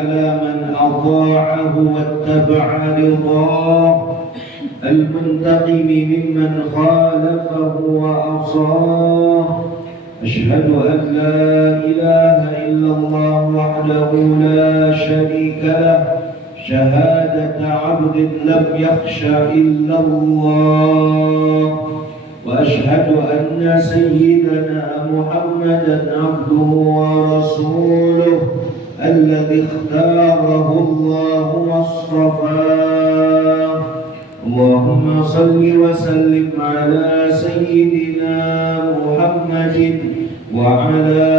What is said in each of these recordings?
على من أطاعه واتبع رضاه المنتقم ممن خالفه وعصاه. أشهد أن لا إله إلا الله وحده لا شريك له شهادة عبد لم يخش إلا الله، وأشهد أن سيدنا محمدا عبده ورسوله الذي اختاره الله واصطفاه. اللهم صل وسلم على سيدنا محمد وعلى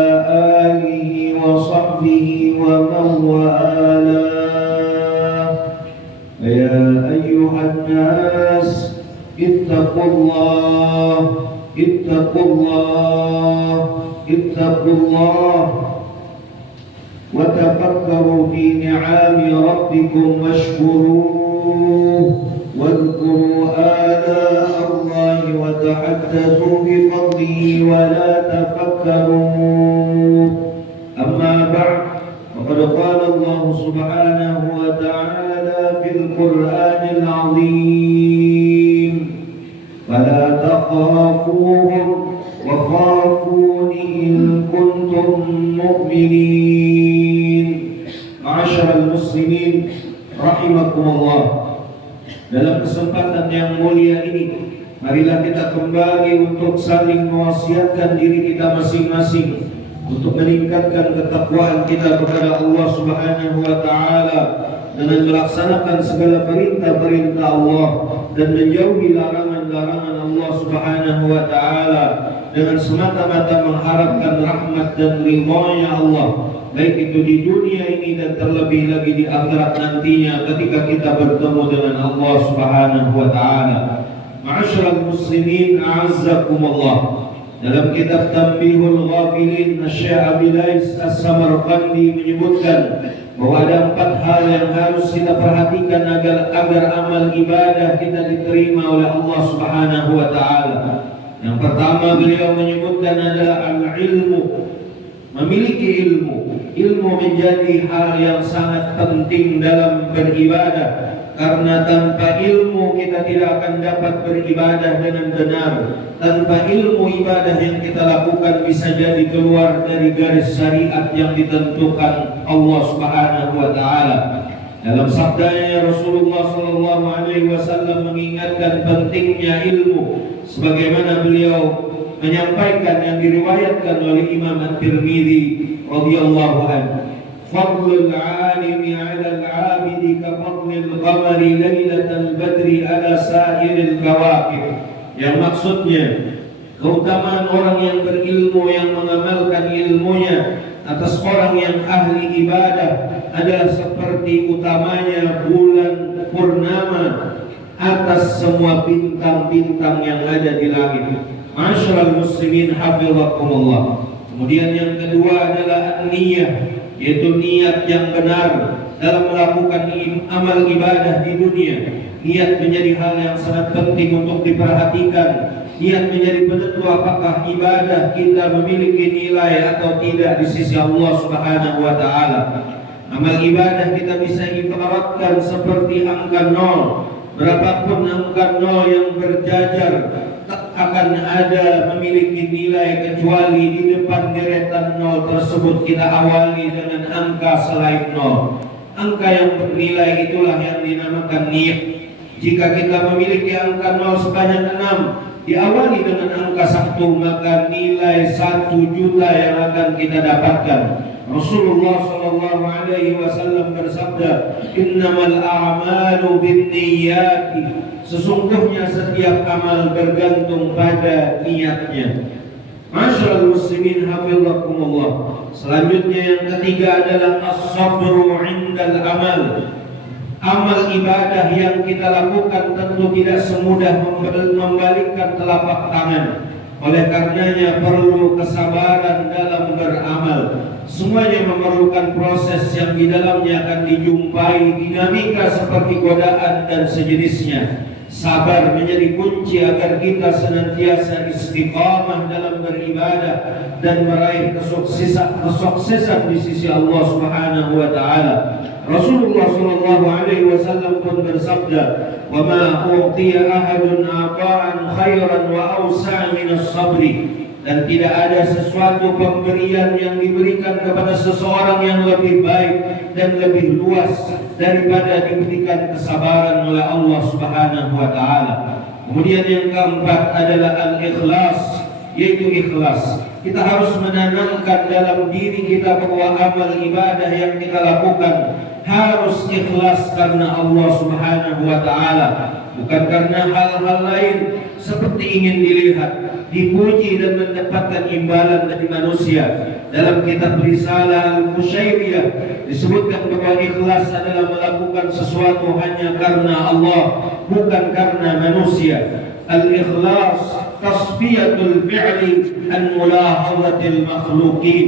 آله وصحبه ومن والاه. يا أيها الناس اتقوا الله اتقوا الله اتقوا الله وتفكروا في نعم ربكم واشكروه واذكروا آلاء الله وتحدثوا بفضله ولا تفكروا. أما بعد، فقد قال الله سبحانه وتعالى في القرآن العظيم: فلا تخافوهم وخافوني إن كنتم مؤمنين. Ma'asyiral muslimin rahimakumullah. Dalam kesempatan yang mulia ini, marilah kita kembali untuk saling mewasiatkan diri kita masing-masing untuk meningkatkan ketakwaan kita kepada Allah Subhanahu wa taala dengan melaksanakan segala perintah-perintah Allah dan menjauhi larangan-larangan Allah Subhanahu wa taala dengan semata-mata mengharapkan rahmat dan ridha-Nya Allah, baik itu di dunia ini dan terlebih lagi di akhirat nantinya ketika kita bertemu dengan Allah Subhanahu wa taala. Ma'asyiral muslimin a'azzakumullah. Dalam kitab Tanbihul Ghafilin, Syekh Abilais As-Samarqandi menyebutkan bahwa ada 4 hal yang harus kita perhatikan agar amal ibadah kita diterima oleh Allah Subhanahu wa taala. Yang pertama beliau menyebutkan adalah al-ilmu, memiliki ilmu. Ilmu menjadi hal yang sangat penting dalam beribadah, karena tanpa ilmu kita tidak akan dapat beribadah dengan benar. Tanpa ilmu, ibadah yang kita lakukan bisa jadi keluar dari garis syariat yang ditentukan Allah Subhanahu wa taala. Dalam sabdanya Rasulullah sallallahu alaihi wasallam mengingatkan pentingnya ilmu, sebagaimana beliau menyampaikan yang diriwayatkan oleh Imam At-Tirmidzi radhiyallahu anhu: fadlul 'alimi 'ala al-'abidi ka fadlil qamari lailatal badri 'ala sa'iril kawakib. Yang maksudnya, keutamaan orang yang berilmu yang mengamalkan ilmunya atas orang yang ahli ibadah adalah seperti utamanya bulan purnama atas semua bintang-bintang yang ada di langit. Ma'asyiral muslimin hafizakumullah. Kemudian yang kedua adalah niyah, yaitu niat yang benar dalam melakukan amal ibadah di dunia. Niat menjadi hal yang sangat penting untuk diperhatikan. Niat menjadi penentu apakah ibadah kita memiliki nilai atau tidak di sisi Allah Subhanahu wa taala. Amal ibadah kita bisa ibaratkan seperti angka 0. Berapapun angka 0 yang berjajar tak akan ada memiliki nilai kecuali di depan deretan 0 tersebut kita awali dengan angka selain 0. Angka yang bernilai itulah yang dinamakan niat. Jika kita memiliki angka 0 sebanyak 6, diawali dengan angka 1, maka nilai 1 juta yang akan kita dapatkan. Rasulullah sallallahu alaihi wasallam bersabda, "Innamal a'malu binniyati." Sesungguhnya setiap amal bergantung pada niatnya. Ma'asyiral muslimin hafizakumullah. Selanjutnya yang ketiga adalah as-sabru 'indal amal. Amal ibadah yang kita lakukan tentu tidak semudah membalikkan telapak tangan. Oleh karenanya perlu kesabaran dalam beramal. Semuanya memerlukan proses yang di dalamnya akan dijumpai dinamika seperti godaan dan sejenisnya. Sabar menjadi kunci agar kita senantiasa istiqamah dalam beribadah dan meraih kesuksesan di sisi Allah Subhanahu wa taala. Rasulullah sallallahu alaihi wasallam pun bersabda, "Wa ma utiya ahadun ata'an khairan wa awsa' min as-sabri." Dan tidak ada sesuatu pemberian yang diberikan kepada seseorang yang lebih baik dan lebih luas daripada diberikan kesabaran oleh Allah Subhanahu wa taala. Kemudian yang keempat adalah al-ikhlas, yaitu ikhlas. Kita harus menanamkan dalam diri kita bahwa amal ibadah yang kita lakukan harus ikhlas karena Allah Subhanahu wa taala, bukan karena hal-hal lain seperti ingin dilihat, dipuji dan mendapatkan imbalan dari manusia. Dalam kitab Risalah Al-Qushairiyah disebutkan bahwa ikhlas adalah melakukan sesuatu hanya karena Allah, bukan karena manusia. Al-ikhlas tasfiyatul fi'li an mulahadhatil makhluqin.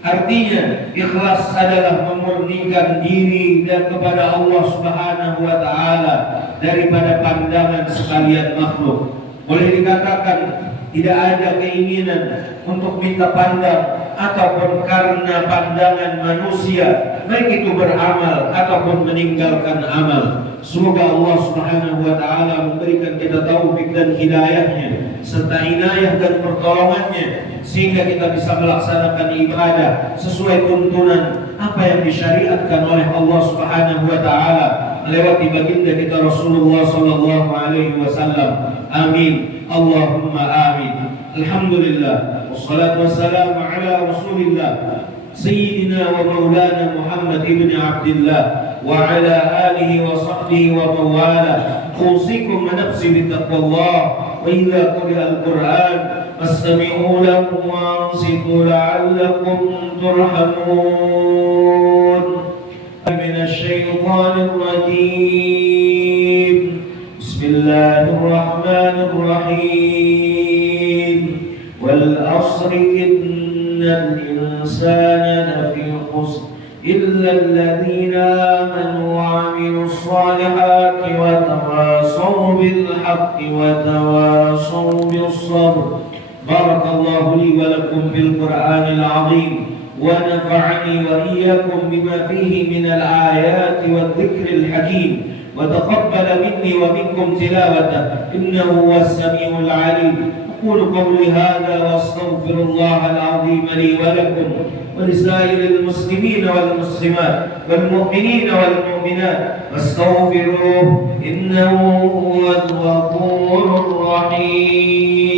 Artinya ikhlas adalah memurnikan diri dan kepada Allah Subhanahu wa taala daripada pandangan sekalian makhluk. Boleh dikatakan tidak ada keinginan untuk minta pandang ataupun karena pandangan manusia, baik itu beramal ataupun meninggalkan amal. Semoga Allah Subhanahu wa taala memberikan kita taufik dan hidayahnya serta inayah dan pertolongannya sehingga kita bisa melaksanakan ibadah sesuai tuntunan apa yang disyariatkan oleh Allah Subhanahu wa taala lewat baginda kita Rasulullah sallallahu alaihi wasallam. Amin. Allahumma amin. Alhamdulillah wassalatu wassalamu ala Rasulillah Sayyidina wa Maulana Muhammad ibn Abdullah wa ala alihi wa sahbihi wa mawala. Usikum wa nafsi bittaqwallah wa idza quri'a al-Qur'an fastami'u lahu wa ansitu la'allakum turhamun. Minasy syaithanir rajim. Bismillahirrahmanirrahim. Wal 'asri innal insana lafi khusr إلا الذين آمنوا وعملوا الصالحات وتواصوا بالحق وتواصوا بالصبر. بارك الله لي ولكم بالقرآن العظيم ونفعني وإياكم بما فيه من الآيات والذكر الحكيم وتقبل مني ومنكم تلاوته إنه هو السميع العليم. أقول قولي هذا وأستغفر الله العظيم لي ولكم ولسائر المسلمين والمسلمات والمؤمنين والمؤمنات فاستغفروه إنه هو الغفور الرحيم.